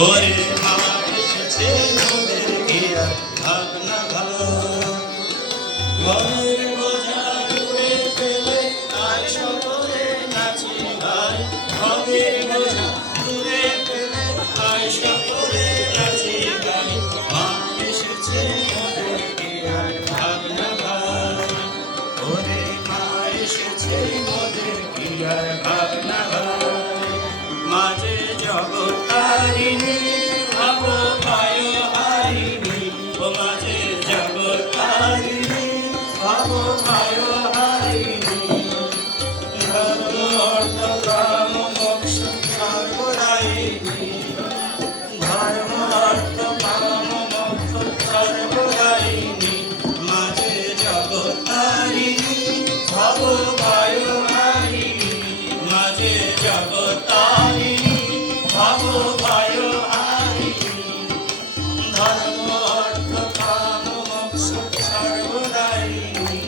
ওরে মা এসেছে মোদের কি আর ভাবনা ঘরের বোঝা দূরে ফেলে আয় সকলে নাচি গাই ঘরের বোঝা দূরে ফেলে আয় সকলে নাচি গাই মা এসেছে মোদের কি আর ভাবনা ওরে মা এসেছে মোদের কি আর ভাবনা মাঝে জগৎ তারিণী ভাব পায় হারিণী ও মাঝে জগৎ তারিণী ভাব পায় হারিণী ধর্ম অর্থ কাম মোক্ষ সর্বদায়িনী ধর্ম অর্থ কাম মোক্ষ সর্বদায়িনী মাঝে জগৎ তারিণী ভাব পায় হারিণী মাঝে জগৎ তারিণী ভাব পায় হারিণী ধর্ম অর্থ কাম মোক্ষ সর্বদায়িনী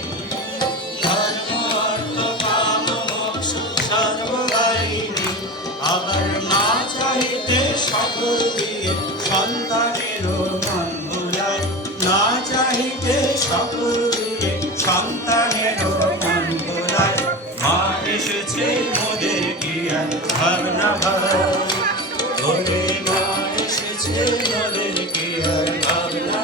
ধর্ম অর্থ কাম মোক্ষ সর্বদায়িনী আবার মা চাহিতে সকল দিয়ে সন্তানেরও মন ভোলায় না চাহিতে সকল দিয়ে সন্তানেরও মন ভোলায় মা এসেছে মোদের কি আর ভাবনা ওরে মা এসেছে মোদের কি আর ভাবনা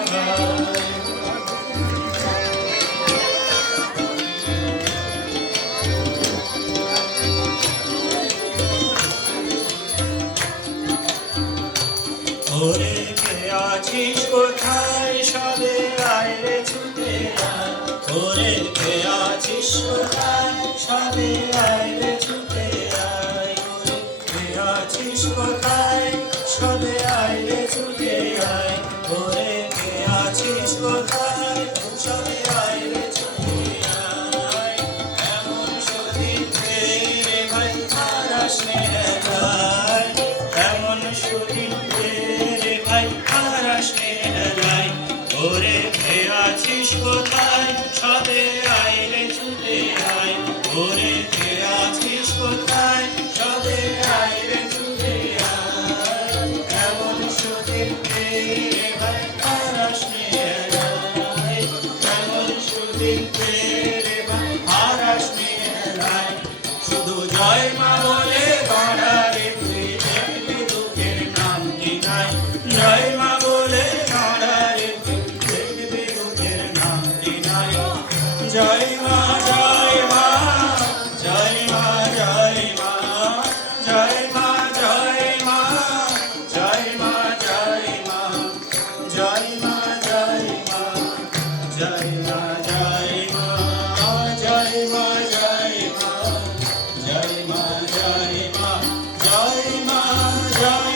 ওরে কে আছিস কোথায় সবে আইরে ছুটে আয় ওরে কে আছিস কোথায় সবে আইরে ছুটে আয় ওরে কে আছিস কোথায় সবে আইরে ছুটে আয় ওরে কে আছিস কোথায় সবে আইরে ছুটে আয় এমন সতীন রে ভাই তারা স্নেহায় এমন সতীন রে ভাই তারা স্নেহায় ওরে কে আছিস কোথায় সবে আইরে ছুটে আয় ওরে কে আছিস কোথায় সবে আইরে ছুটে আয় এমন সতীন রে ভাই তারা স্নেহায় এমন সতীন রে ভাই তারা স্নেহায় শুধু জয় মা বলে গড়ারে তুই দেখবি দুঃখের নামটি নাই জয় মা বলে গড়ারে তুই দেখবি দুঃখের নামটি নাই জয় মা জয় মা জয় মা জয় মা জয় মা জয় মা জয় মা জয় মা জয় মা জয় মা জয় মা জয় মা জয় মা জয় মা জয় মা জয় মা জয় মা জয়